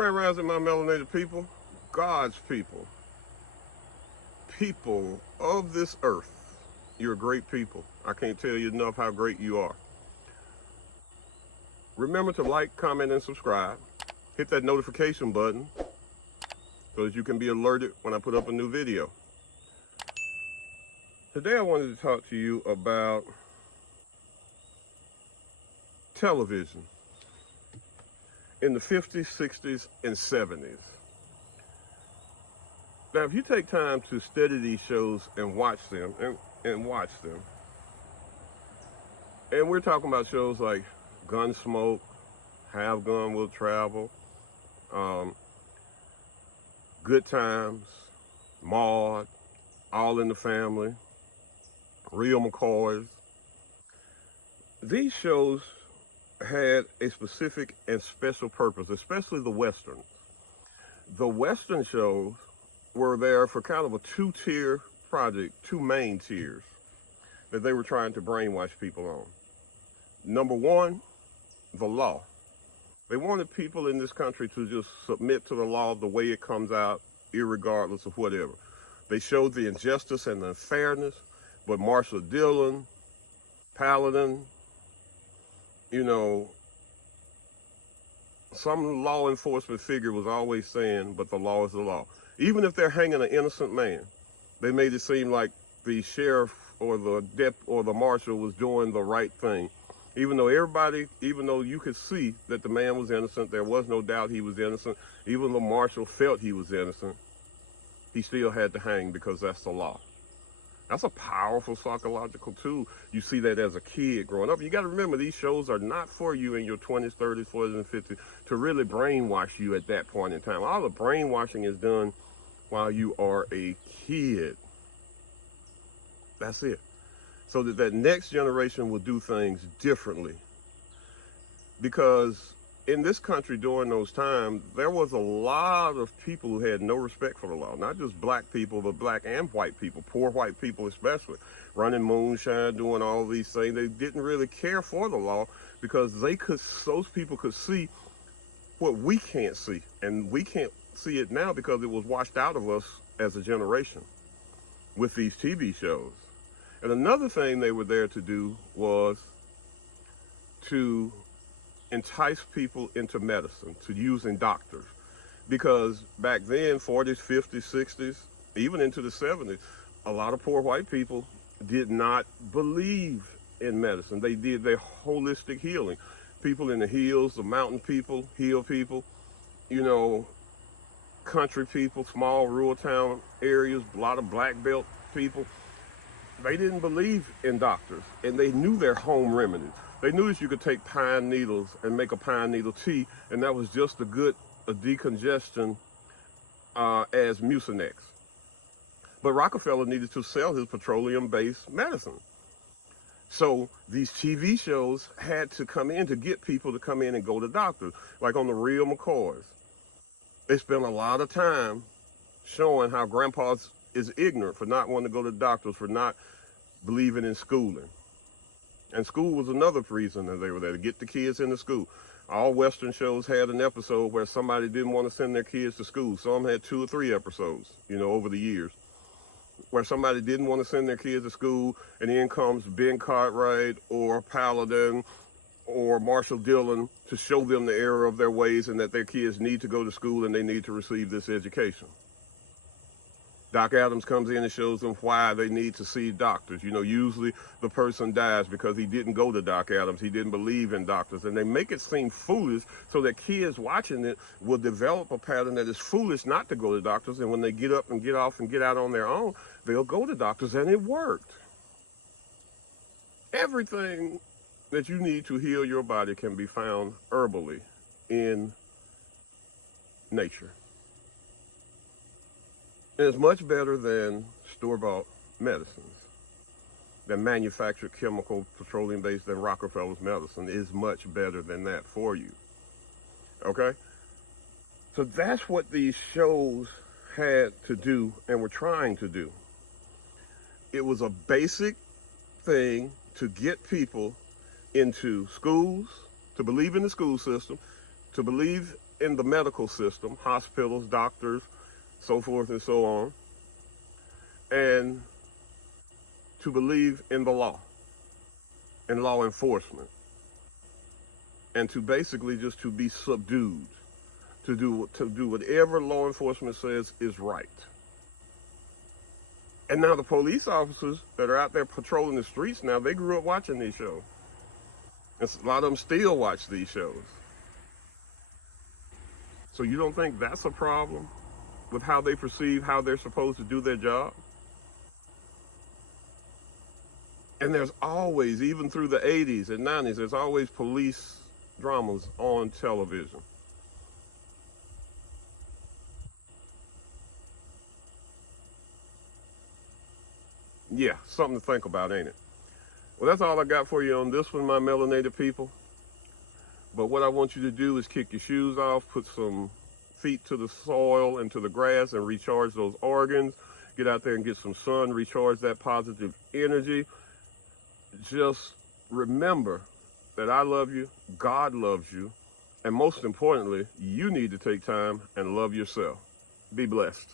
Grand Rising, my melanated people, God's people, people of this earth. You're great people. I can't tell you enough how great you are. Remember to like, comment, and subscribe. Hit that notification button so that you can be alerted when I put up a new video. Today I wanted to talk to you about television in the 50s, 60s, and 70s. Now, if you take time to study these shows and watch them, and we're talking about shows like Gunsmoke, Have Gun Will Travel, Good Times, Maude, All in the Family, Real McCoys. These shows had a specific and special purpose, especially the Westerns. The Western shows were there for kind of a two-tier project, two main tiers that they were trying to brainwash people on. Number one, the law. They wanted people in this country to just submit to the law the way it comes out, irregardless of whatever. They showed the injustice and the unfairness, but Marshall Dillon, Paladin, some law enforcement figure was always saying, but the law is the law. Even if they're hanging an innocent man, they made it seem like the sheriff or the marshal was doing the right thing. Even though you could see that the man was innocent, there was no doubt he was innocent. Even the marshal felt he was innocent, he still had to hang because that's the law. That's a powerful psychological tool. You see that as a kid growing up. You got to remember, these shows are not for you in your 20s, 30s, 40s, and 50s to really brainwash you at that point in time. All the brainwashing is done while you are a kid. That's it. So that next generation will do things differently. Because in this country during those times, there was a lot of people who had no respect for the law. Not just black people, but black and white people, poor white people especially, running moonshine, doing all these things. They didn't really care for the law because those people could see what we can't see. And we can't see it now because it was washed out of us as a generation with these TV shows. And another thing they were there to do was to entice people into medicine, to using doctors. Because back then, 40s, 50s, 60s, even into the 70s, a lot of poor white people did not believe in medicine. They did their holistic healing. People in the hills, the mountain people, hill people, country people, small rural town areas, a lot of black belt people, they didn't believe in doctors, and they knew their home remedies. They knew that you could take pine needles and make a pine needle tea, and that was just a decongestion as Mucinex. But Rockefeller needed to sell his petroleum-based medicine. So these TV shows had to come in to get people to come in and go to doctors, like on the Real McCoys. They spent a lot of time showing how grandpa is ignorant for not wanting to go to doctors, for not believing in schooling. And school was another reason that they were there, to get the kids into school. All Western shows had an episode where somebody didn't want to send their kids to school. Some had 2 or 3 episodes, over the years, where somebody didn't want to send their kids to school, and in comes Ben Cartwright or Paladin or Marshall Dillon to show them the error of their ways and that their kids need to go to school and they need to receive this education. Doc Adams comes in and shows them why they need to see doctors. Usually the person dies because he didn't go to Doc Adams. He didn't believe in doctors. And they make it seem foolish so that kids watching it will develop a pattern that is foolish not to go to doctors. And when they get up and get off and get out on their own, they'll go to doctors. And it worked. Everything that you need to heal your body can be found herbally in nature. And it's much better than store-bought medicines, than manufactured chemical, petroleum-based, than Rockefeller's medicine is much better than that for you. Okay? So that's what these shows had to do and were trying to do. It was a basic thing to get people into schools, to believe in the school system, to believe in the medical system, hospitals, doctors, so forth and so on, and to believe in the law and law enforcement, and to basically just to be subdued, to do whatever law enforcement says is right. And now the police officers that are out there patrolling the streets now, they grew up watching these shows. And a lot of them still watch these shows. So you don't think that's a problem with how they perceive how they're supposed to do their job? And there's always, even through the 80s and 90s, there's always police dramas on television. Yeah, something to think about, ain't it? Well, that's all I got for you on this one, my melanated people. But what I want you to do is kick your shoes off, put some feet to the soil and to the grass and recharge those organs. Get out there and get some sun, recharge that positive energy. Just remember that I love you, God loves you, and most importantly, you need to take time and love yourself. Be blessed.